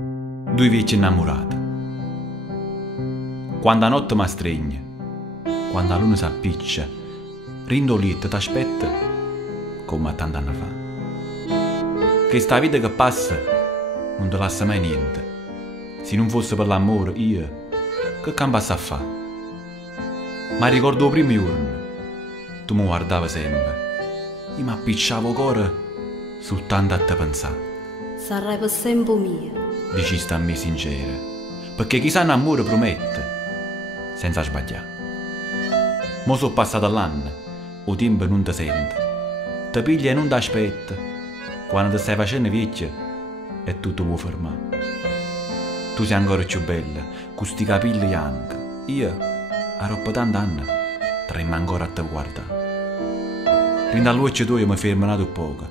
Due vecchi innamorati. Quando la notte mi stringe, quando la luna si appiccia, rindo lì ti aspetta come a tanti anni fa. Che sta vita che passa non ti lascia mai niente. Se non fosse per l'amore, io che campassi a fare? Ma ricordo il primo giorno, tu mi guardavi sempre e mi appicciavo il cuore soltanto a te pensare. Sarai per sempre mia. Dici sta a me sincera, perché chi sa un amore promette senza sbagliare. Mo sono passato l'anno, il tempo non ti sente, ti piglia e non ti aspetta, quando ti stai facendo vecchia e tu ti vuoi fermare. Tu sei ancora più bella, con sti capelli bianchi, io, a roba tanti anni, tremo ancora a te guardare. Rinda all'occhio tuo mi fermo un poco,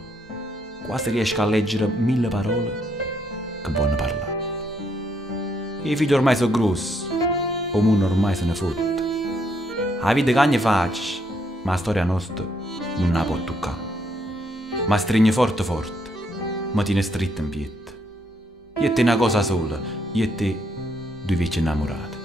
quasi riesco a leggere 1000 parole che buono parlare. I figli ormai sono grossi, o mondo ormai se ne fotte. La vita che ne faccio, ma la storia nostra non la può toccare. Ma stringe forte forte, mi tiene stretto in piedi. Io e te una cosa sola, io e te due vecchi innamorati.